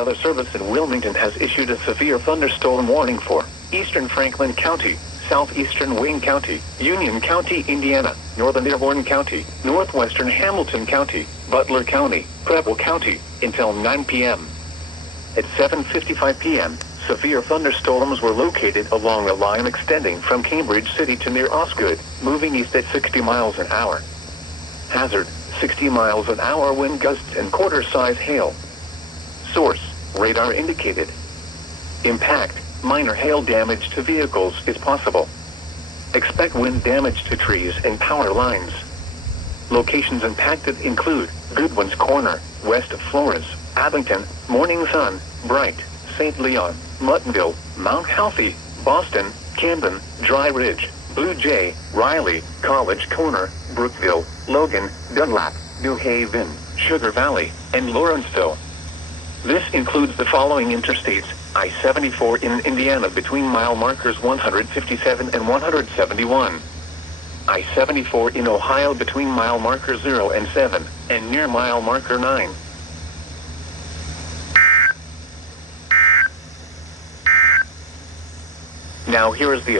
Weather Service in Wilmington has issued a severe thunderstorm warning for eastern Franklin County, southeastern Wayne County, Union County, Indiana, northern Dearborn County, northwestern Hamilton County, Butler County, Preble County, until 9 p.m. At 7:55 p.m., severe thunderstorms were located along a line extending from Cambridge City to near Osgood, moving east at 60 miles an hour. Hazard, 60 miles an hour wind gusts and quarter-size hail. Source, radar indicated. Impact, minor hail damage to vehicles is possible. Expect wind damage to trees and power lines. Locations impacted include Goodwin's Corner, west of Flores, Abington, Morning Sun, Bright, St. Leon, Muttonville, Mount Healthy, Boston, Camden, Dry Ridge, Blue Jay, Riley, College Corner, Brookville, Logan, Dunlap, New Haven, Sugar Valley, and Lawrenceville. This includes the following interstates: I-74 in Indiana between mile markers 157 and 171. I-74 in Ohio between mile marker 0 and 7, and near mile marker 9. Now here is the